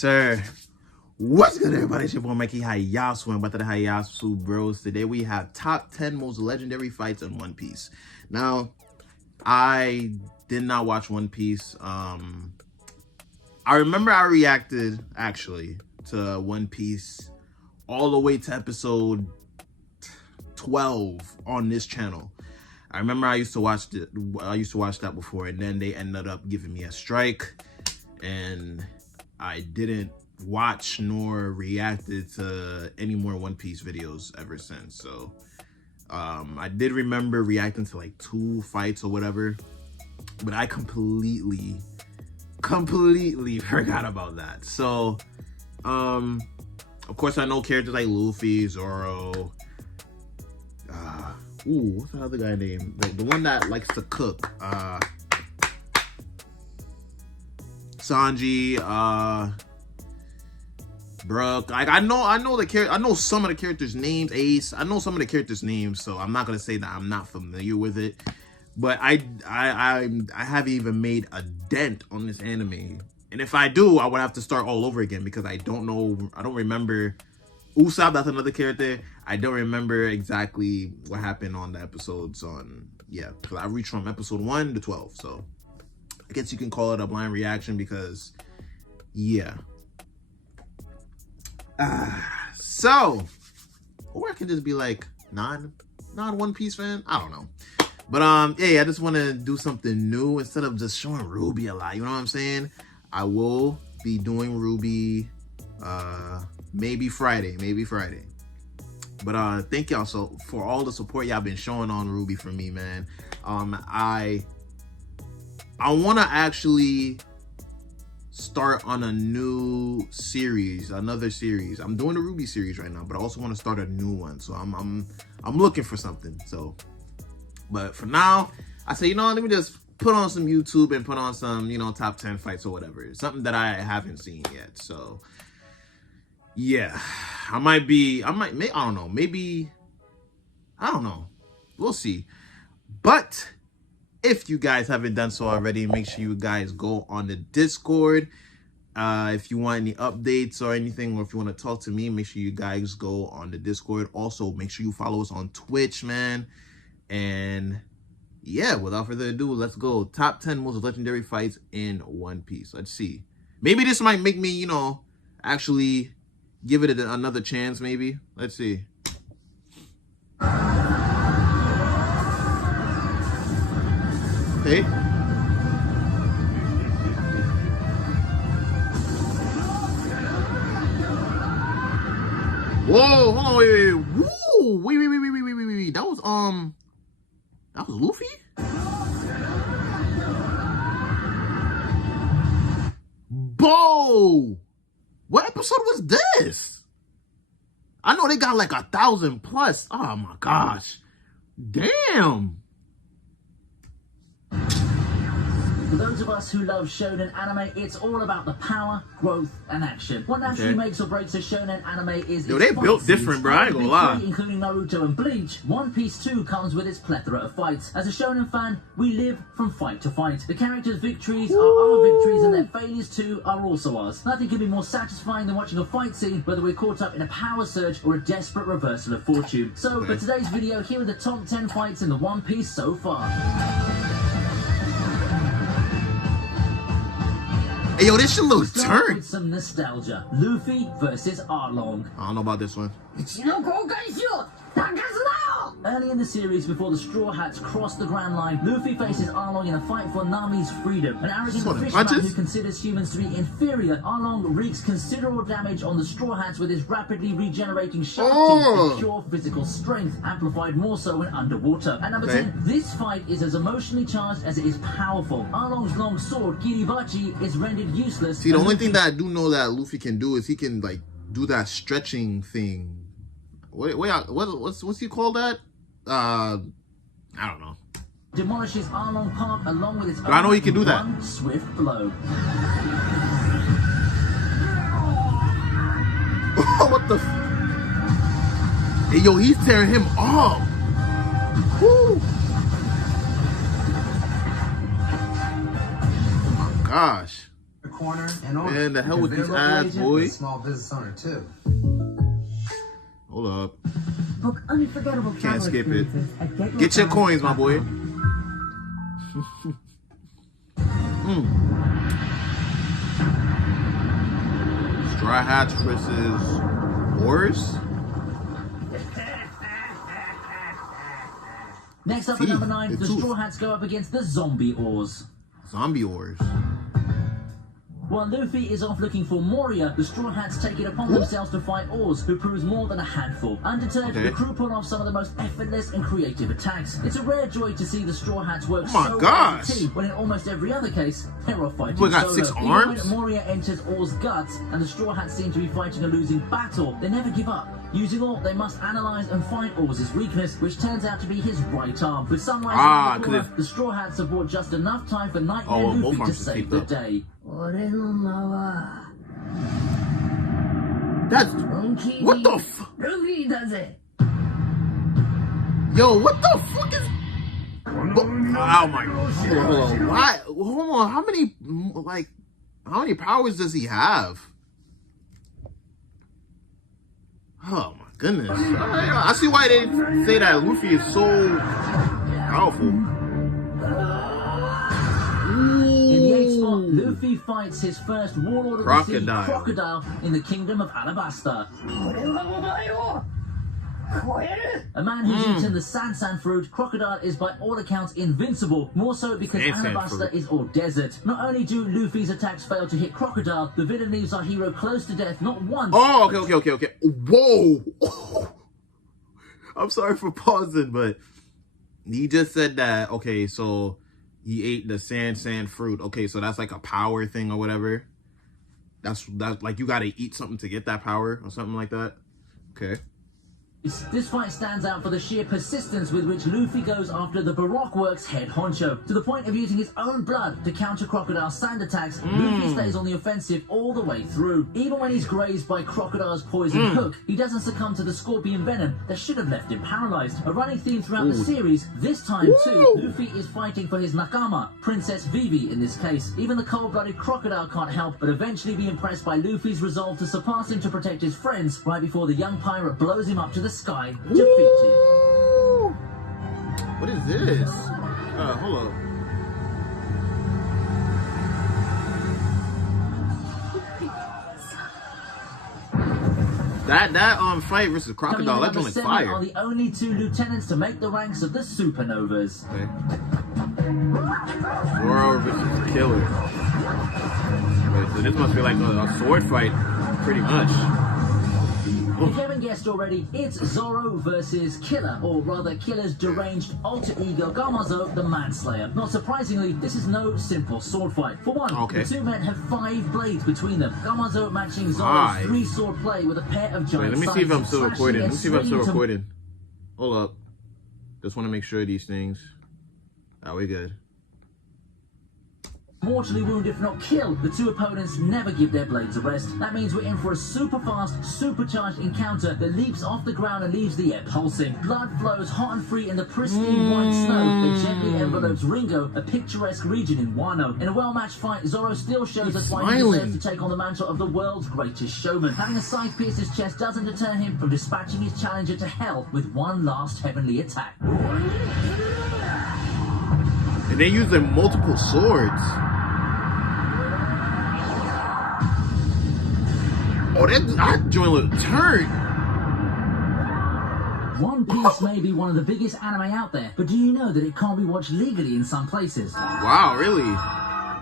sir. What's good, everybody? It's your boy Mikey Hayasu and Bata the Hayasu Bros. Today we have top 10 most legendary fights in One Piece. Now, I did not watch One Piece. I remember I reacted actually to One Piece all the way to episode 12 on this channel. I remember I used to watch that before, and then they ended up giving me a strike, and I didn't watch nor reacted to any more One Piece videos ever since. So I did remember reacting to like 2 fights or whatever, but I completely forgot about that. So of course I know characters like Luffy, Zoro, what's the other guy name? The one that likes to cook. Sanji, Brooke. Like I know the character. I know some of the characters' names. Ace. I know some of the characters' names, so I'm not gonna say that I'm not familiar with it. But I haven't even made a dent on this anime. And if I do, I would have to start all over again because I don't know. I don't remember. Ussop, that's another character. I don't remember exactly what happened on the episodes on, because I reached from episode 1 to 12. So I guess you can call it a blind reaction because, so, or I could just be like non One Piece fan. I don't know. But I just want to do something new instead of just showing Ruby a lot. You know what I'm saying? I will be doing Ruby maybe Friday. But thank y'all so for all the support y'all been showing on Ruby for me, man. I want to actually start on a new series, another series. I'm doing the Ruby series right now, but I also want to start a new one. So I'm looking for something. So, but for now, I say, let me just put on some YouTube and put on some, top 10 fights or whatever. Something that I haven't seen yet. So I don't know. Maybe, I don't know. We'll see. But if you guys haven't done so already, make sure you guys go on the Discord. If you want any updates or anything, or if you want to talk to me, make sure you guys go on the Discord. Also, make sure you follow us on Twitch, man. And without further ado, let's go. Top 10 most legendary fights in One Piece. Let's see. Maybe this might make me, actually give it another chance, maybe. Let's see. Okay. Whoa, hold on, wait. Woo! Wait. That was Luffy? Bo! What episode was this? I know they got like 1,000 plus. Oh my gosh. Damn. For those of us who love shonen anime, it's all about the power, growth, and action. What naturally makes or breaks a shonen anime is they built different, bro. I ain't gonna lie. Including Naruto and Bleach, One Piece 2 comes with its plethora of fights. As a shonen fan, we live from fight to fight. The characters' victories are our victories, and their failures too are also ours. Nothing can be more satisfying than watching a fight scene, whether we're caught up in a power surge or a desperate reversal of fortune. So, for today's video, here are the top 10 fights in the One Piece so far. Hey, yo, this shit looks turned. With some nostalgia. Luffy versus Arlong. I don't know about this one. Early in the series, before the Straw Hats cross the Grand Line, Luffy faces Arlong in a fight for Nami's freedom. An arrogant fishman who considers humans to be inferior, Arlong wreaks considerable damage on the Straw Hats with his rapidly regenerating sharp teeth and pure physical strength, amplified more so when underwater. At number 10, this fight is as emotionally charged as it is powerful. Arlong's long sword, Kiribachi, is rendered useless. See, the only thing that I do know that Luffy can do is he can, like, do that stretching thing. What's he called that? I don't know. Demolishes Arlong Park along with its I know he can do that. One swift blow. What the? Hey, yo, he's tearing him off. Woo. Oh my gosh. corner and on. Man, the hell with these ads, boy. Small business owner too. Hold up. Book unforgettable. Can't skip it. Get your coins, my boy. Straw Hats versus Oars. Next up at number 9, the Straw Hats go up against the Zombie Oars. Zombie Oars. While Luffy is off looking for Moria, the Straw Hats take it upon themselves to fight Oars, who proves more than a handful. Undeterred, the crew pull off some of the most effortless and creative attacks. It's a rare joy to see the Straw Hats work so well as a team, when in almost every other case, they're off fighting solo. Got 6 arms? Even when Moria enters Oars' guts, and the Straw Hats seem to be fighting a losing battle, they never give up. Using all, they must analyze and find Oars' weakness, which turns out to be his right arm. With sunrise around the corner, the Straw Hats have bought just enough time for Nightmare Luffy to save the day. That's... What the f... Yo, what the fuck is... Oh my... Hold on. Why? Hold on. How many powers does he have? Oh my goodness. I see why they say that Luffy is so powerful. In the 8th spot, Luffy fights his first warlord of the sea, Crocodile, in the Kingdom of Alabasta. A man who's eaten the Sansan fruit, Crocodile is by all accounts invincible, more so because Alabasta is all desert. Not only do Luffy's attacks fail to hit Crocodile, the villain leaves our hero close to death not once. Oh, okay. Whoa! I'm sorry for pausing, but he just said that, okay, so he ate the sand fruit. Okay, so that's like a power thing or whatever. That's like you gotta eat something to get that power or something like that. Okay. This fight stands out for the sheer persistence with which Luffy goes after the Baroque Works head honcho, to the point of using his own blood to counter Crocodile's sand attacks. Luffy stays on the offensive all the way through. Even when he's grazed by Crocodile's poison hook, he doesn't succumb to the scorpion venom that should have left him paralyzed. A running theme throughout the series, this time too, Luffy is fighting for his Nakama, Princess Vivi in this case. Even the cold-blooded Crocodile can't help but eventually be impressed by Luffy's resolve to surpass him to protect his friends, right before the young pirate blows him up to the sky, defeated. What is this? Hold up. That fight versus Crocodile, that joint is fire. Are the only 2 lieutenants to make the ranks of the Supernovas. Okay. Zoro versus Killer. Okay, so this must be like a sword fight, pretty much. If you haven't guessed already, it's Zoro versus Killer, or rather Killer's deranged alter ego Gamazo, the Manslayer. Not surprisingly, this is no simple sword fight. For one, the 2 men have 5 blades between them. Gamazo matching Zoro's 3-sword play with a pair of giant Let me see if I'm still recording. Hold up. Just want to make sure of these things. Oh, we good. Mortally wound, if not kill, the 2 opponents never give their blades a rest. That means we're in for a super fast, supercharged encounter that leaps off the ground and leaves the air pulsing. Blood flows hot and free in the pristine white snow that gently envelopes Ringo, a picturesque region in Wano. In a well-matched fight, Zoro still shows us why he deserves to take on the mantle of the world's greatest showman. Having a scythe pierce his chest doesn't deter him from dispatching his challenger to hell with one last heavenly attack. And they use their multiple swords. Oh, that joint look turn. One Piece may be one of the biggest anime out there, but do you know that it can't be watched legally in some places? Wow, really?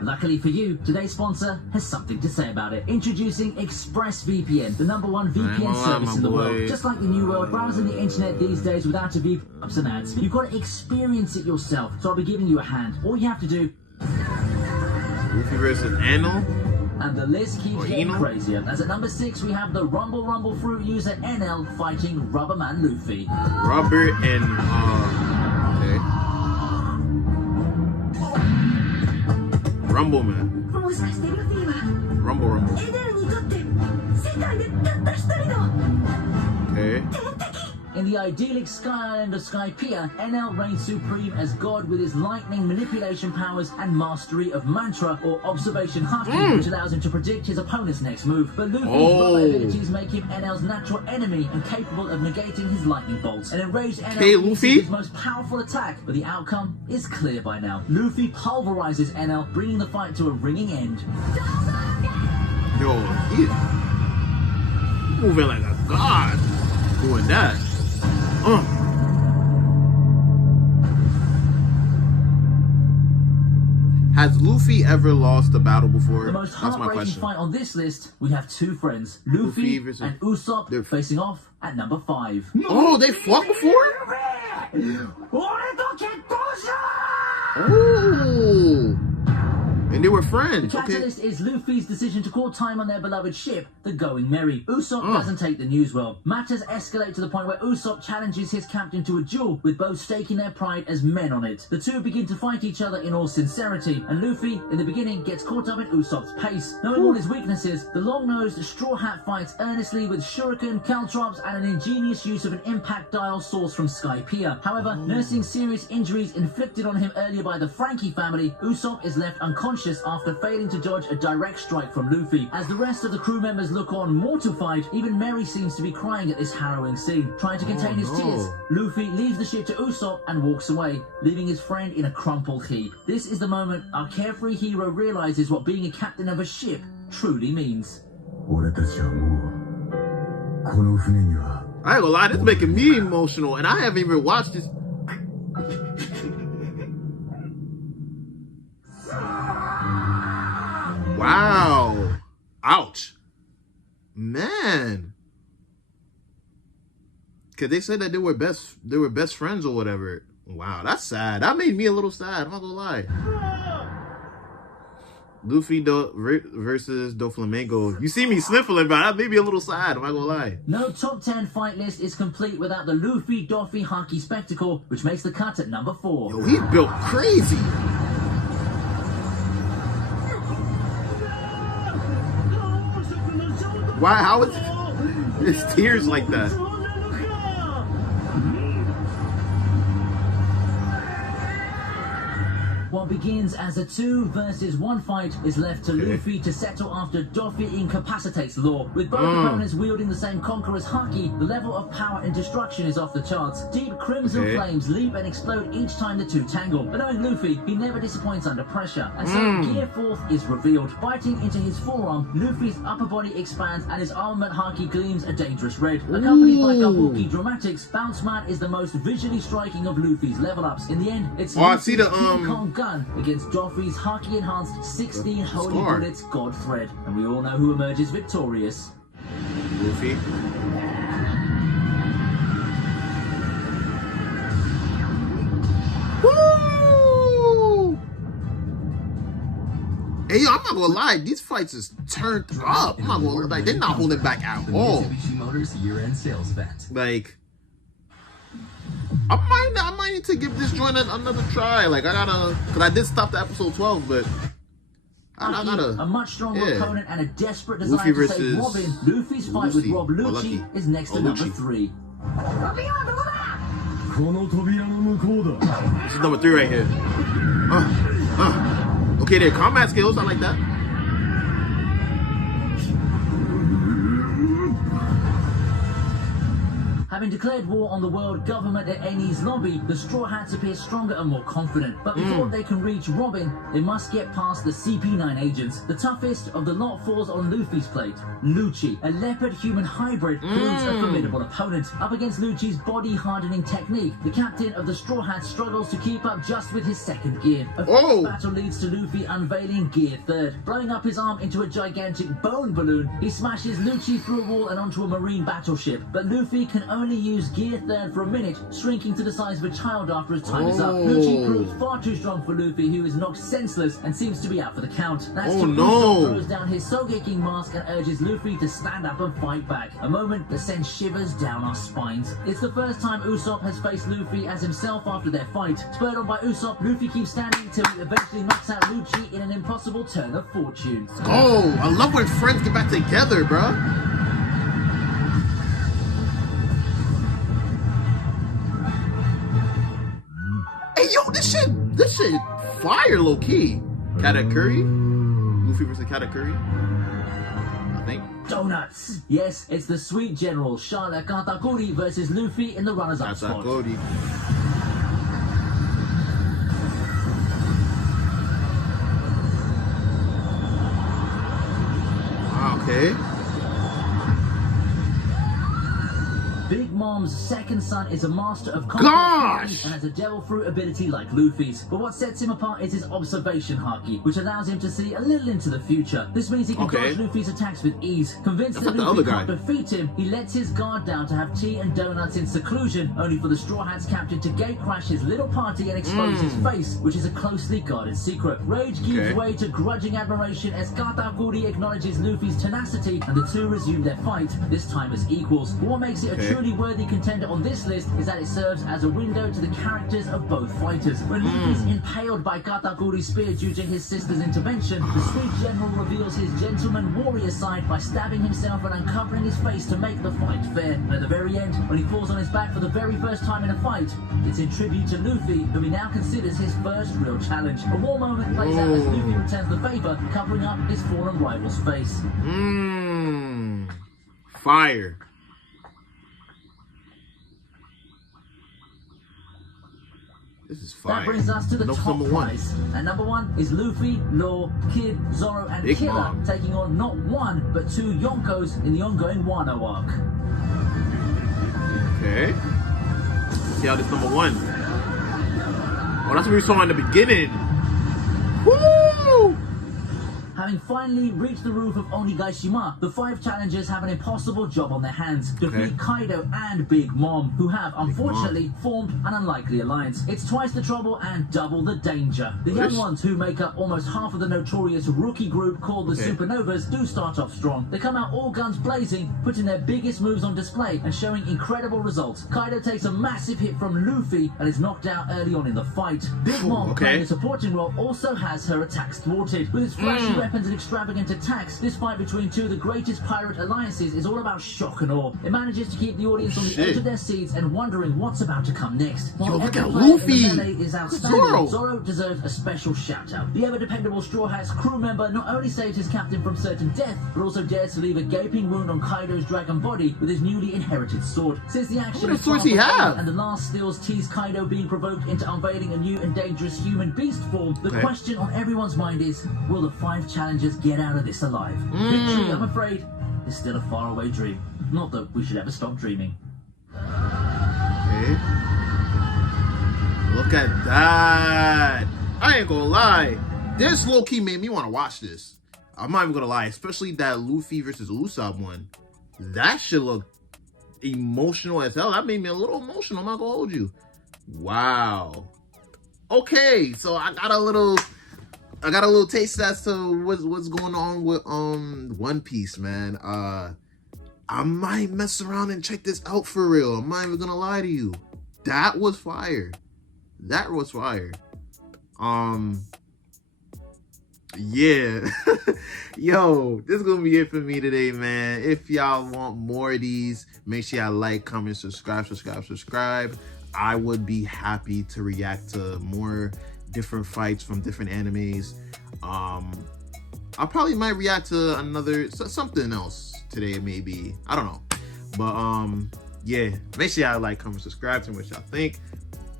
Luckily for you, today's sponsor has something to say about it. Introducing ExpressVPN, the #1 VPN service in the world. Just like the new world, browsing the internet these days without a VPN ups and ads. You've got to experience it yourself, so I'll be giving you a hand. All you have to do... Luffy versus Enel. And the list keeps getting crazier. As at number 6, we have the Rumble Fruit user Enel fighting Rubberman Luffy. Rubber and, okay. Rumble Man. Rumble. Okay. In the idyllic sky island of Skypiea, Enel reigns supreme as god with his lightning manipulation powers and mastery of mantra or observation haki, which allows him to predict his opponent's next move. But Luffy's robot abilities make him Enel's natural enemy and capable of negating his lightning bolts. An enraged Enel uses his most powerful attack, but the outcome is clear by now. Luffy pulverizes Enel, bringing the fight to a ringing end. Yo, he's moving like a god doing that. Has Luffy ever lost a battle before? The most heartbreaking fight on this list, we have two friends, Luffy and Usopp, facing off at number 5. Oh, they fought before? Oh. And they were friends. The catalyst is Luffy's decision to call time on their beloved ship, the Going Merry. Usopp doesn't take the news well. Matters escalate to the point where Usopp challenges his captain to a duel, with both staking their pride as men on it. The two begin to fight each other in all sincerity, and Luffy, in the beginning, gets caught up in Usopp's pace. Knowing all his weaknesses, the long-nosed Straw Hat fights earnestly with shuriken, caltrops, and an ingenious use of an impact dial sourced from Skypiea. However, nursing serious injuries inflicted on him earlier by the Frankie family, Usopp is left unconscious after failing to dodge a direct strike from Luffy. As the rest of the crew members look on mortified, even Merry seems to be crying at this harrowing scene. Trying to contain his tears, Luffy leaves the ship to Usopp and walks away, leaving his friend in a crumpled heap. This is the moment our carefree hero realizes what being a captain of a ship truly means. I ain't gonna lie, this is making me emotional, and I haven't even watched this. Wow. Ouch. Man. Cause they said that they were best friends or whatever. Wow, that's sad. That made me a little sad, I'm not gonna lie. Luffy versus Doflamingo. You see me sniffling, but that made me a little sad, I'm not gonna lie. No top 10 fight list is complete without the Luffy Doffy Haki spectacle, which makes the cut at number 4. Yo, he's built crazy. Why? How is his tears like that? What begins as a 2 versus 1 fight is left to Luffy to settle after Doffy incapacitates Law. With both opponents wielding the same conqueror's haki, the level of power and destruction is off the charts. Deep crimson flames leap and explode each time the two tangle. But knowing Luffy, he never disappoints under pressure. And so Gear 4th is revealed. Biting into his forearm, Luffy's upper body expands and his armament haki gleams a dangerous red. Accompanied by Kabuki dramatics, Bounce Man is the most visually striking of Luffy's level ups. In the end, it's Luffy's King Kong gun against Doffy's haki-enhanced 16 Holy Bullets God Thread. And we all know who emerges victorious. Luffy. Woo! Hey, yo, I'm not gonna lie, these fights is turned up. I'm not gonna lie, they're not holding back at all. Motors year-end sales event. Like, I might need to give this joint another try. Like, I gotta, cause I did stop the episode 12, but I gotta. A much stronger opponent and a desperate desire to save Robin. Luffy's fight with Rob Lucci is next to number 3. This is number 3 right here. Okay, their combat skills, I like that. Having declared war on the world government at Eni's lobby, the Straw Hats appear stronger and more confident. But before they can reach Robin, they must get past the CP9 agents. The toughest of the lot falls on Luffy's plate. Lucci, a leopard-human hybrid, proves a formidable opponent. Up against Lucci's body-hardening technique, the captain of the Straw Hats struggles to keep up just with his second gear. A fierce battle leads to Luffy unveiling Gear 3rd. Blowing up his arm into a gigantic bone balloon, he smashes Lucci through a wall and onto a marine battleship. But Luffy can only use Gear 3rd for a minute, shrinking to the size of a child after his time is up. Lucci proves far too strong for Luffy, who is knocked senseless and seems to be out for the count. That's Usopp throws down his Sogeking mask and urges Luffy to stand up and fight back. A moment that sends shivers down our spines. It's the first time Usopp has faced Luffy as himself after their fight. Spurred on by Usopp, Luffy keeps standing until he eventually knocks out Lucci in an impossible turn of fortune. Oh, I love when friends get back together, bruh. Yo, this shit fire low key. Katakuri? Luffy versus Katakuri? I think. Donuts! Yes, it's the sweet general Charlotte Katakuri versus Luffy in the runners-up spot. Katakuri. Okay. Big Mom's second son is a master of combat and has a devil fruit ability like Luffy's. But what sets him apart is his observation haki, which allows him to see a little into the future. This means he can dodge Luffy's attacks with ease. Convinced that Luffy can't defeat him, he lets his guard down to have tea and donuts in seclusion, only for the Straw Hats captain to gate crash his little party and expose his face, which is a closely guarded secret. Rage gives way to grudging admiration as Katakuri acknowledges Luffy's tenacity, and the two resume their fight, this time as equals. But what makes it a truly worthy contender on this list is that it serves as a window to the characters of both fighters. When Luffy is impaled by Katakuri's spear due to his sister's intervention, the sweet general reveals his gentleman warrior side by stabbing himself and uncovering his face to make the fight fair. And at the very end, when he falls on his back for the very first time in a fight, it's in tribute to Luffy, whom he now considers his first real challenge. A war moment plays out as Luffy returns the favor, covering up his fallen rival's face. Fire. This is fire. That brings us to the top prize. And number one is Luffy, Law, Kid, Zoro, and Big Killer Mom. taking on not one, but two Yonkos in the ongoing Wano arc. Okay. See how this number one. Oh, that's what we saw in the beginning. Woo! Having finally reached the roof of Onigaishima, the five challengers have an impossible job on their hands. Defeat Kaido and Big Mom, who have, unfortunately, formed an unlikely alliance. It's twice the trouble and double the danger. The young ones, who make up almost half of the notorious rookie group called the Supernovas, do start off strong. They come out all guns blazing, putting their biggest moves on display and showing incredible results. Kaido takes a massive hit from Luffy and is knocked out early on in the fight. Big Mom, playing a supporting role, also has her attacks thwarted. With its flashy weapons and extravagant attacks, this fight between two of the greatest pirate alliances is all about shock and awe. It manages to keep the audience on the edge of their seats and wondering what's about to come next. While look every at player Luffy. in the melee is outstanding, Zoro deserves a special shout out. The ever dependable Straw Hats crew member not only saved his captain from certain death, but also dares to leave a gaping wound on Kaido's dragon body with his newly inherited sword. Since the action is swords he have? and the last steals tease Kaido being provoked into unveiling a new and dangerous human beast form, the question on everyone's mind is, will the five challengers get out of this alive? Victory, I'm afraid, is still a faraway dream. Not that we should ever stop dreaming. Okay. Look at that. I ain't gonna lie. This low-key made me want to watch this. I'm not even gonna lie. Especially that Luffy versus Usopp one. That shit look emotional as hell. That made me a little emotional. I'm not gonna hold you. Wow. Okay, so I got a little taste as to what's going on with One Piece, man. I might mess around and check this out for real. I'm not even gonna lie to you. That was fire. That was fire. Yeah. Yo, this is gonna be it for me today, man. If y'all want more of these, make sure y'all like, comment, subscribe. I would be happy to react to more different fights from different animes. I probably might react to something else today, maybe. I don't know. But yeah, make sure y'all like, comment, subscribe, and what y'all think.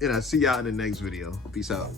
And I'll see y'all in the next video. Peace out.